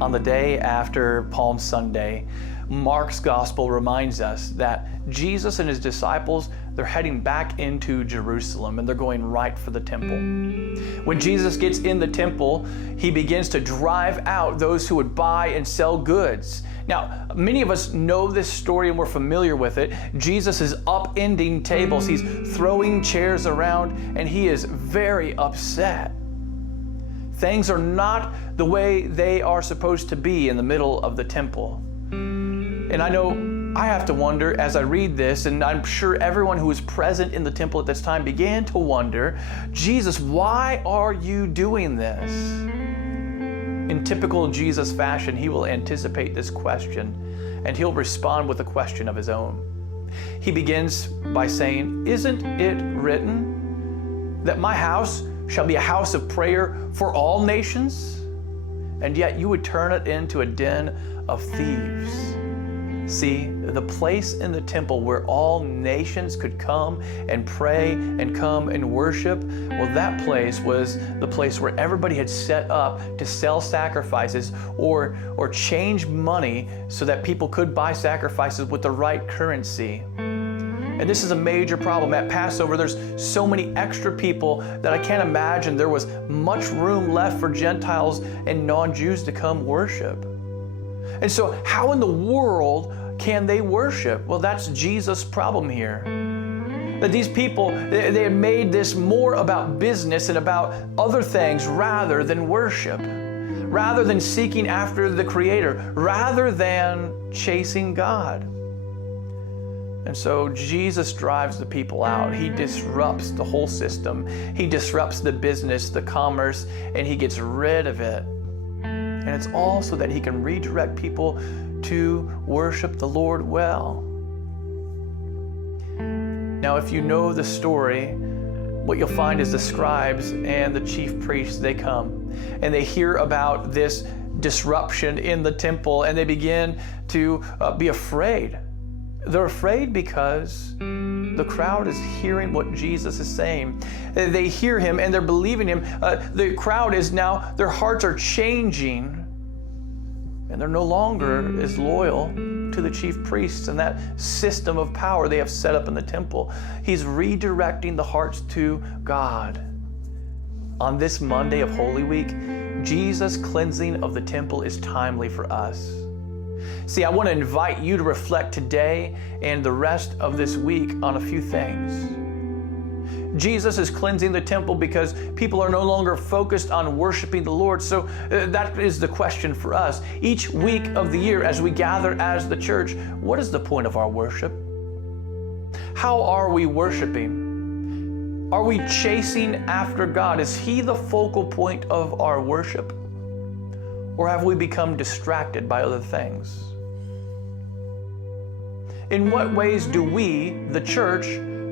On the day after Palm Sunday, Mark's gospel reminds us that Jesus and his disciples, they're heading back into Jerusalem and they're going right for the temple. When Jesus gets in the temple, he begins to drive out those who would buy and sell goods. Now, many of us know this story and we're familiar with it. Jesus is upending tables, he's throwing chairs around, and he is very upset. Things are not the way they are supposed to be in the middle of the temple. And I know I have to wonder as I read this, and I'm sure everyone who was present in the temple at this time began to wonder, Jesus, why are you doing this? In typical Jesus fashion, he will anticipate this question and he'll respond with a question of his own. He begins by saying, "Isn't it written that my house shall be a house of prayer for all nations? And yet you would turn it into a den of thieves." See, the place in the temple where all nations could come and pray and come and worship, well, that place was the place where everybody had set up to sell sacrifices or change money so that people could buy sacrifices with the right currency. And this is a major problem. At Passover, there's so many extra people that I can't imagine there was much room left for Gentiles and non-Jews to come worship. And so how in the world can they worship? Well, that's Jesus' problem here. That these people, they had made this more about business and about other things rather than worship, rather than seeking after the Creator, rather than chasing God. And so Jesus drives the people out. He disrupts the whole system. He disrupts the business, the commerce, and he gets rid of it. And it's all so that he can redirect people to worship the Lord well. Now, if you know the story, what you'll find is the scribes and the chief priests, they come and they hear about this disruption in the temple and they begin to be afraid. They're afraid because the crowd is hearing what Jesus is saying. They hear him and they're believing him. The crowd is now, their hearts are changing and they're no longer as loyal to the chief priests and that system of power they have set up in the temple. He's redirecting the hearts to God. On this Monday of Holy Week, Jesus' cleansing of the temple is timely for us. See, I want to invite you to reflect today and the rest of this week on a few things. Jesus is cleansing the temple because people are no longer focused on worshiping the Lord. So that is the question for us. Each week of the year as we gather as the church, what is the point of our worship? How are we worshiping? Are we chasing after God? Is He the focal point of our worship? Or have we become distracted by other things? In what ways do we, the church,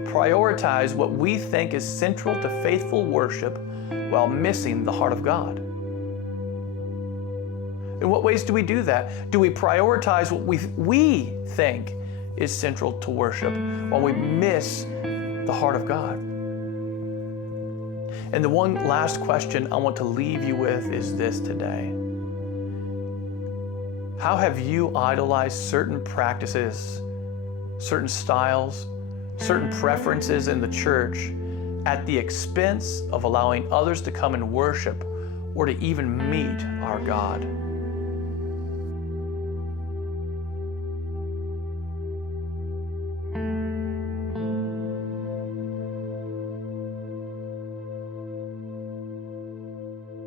prioritize what we think is central to faithful worship while missing the heart of God? In what ways do we do that? Do we prioritize what we think is central to worship while we miss the heart of God? And the one last question I want to leave you with is this today. How have you idolized certain practices, certain styles, certain preferences in the church at the expense of allowing others to come and worship or to even meet our God?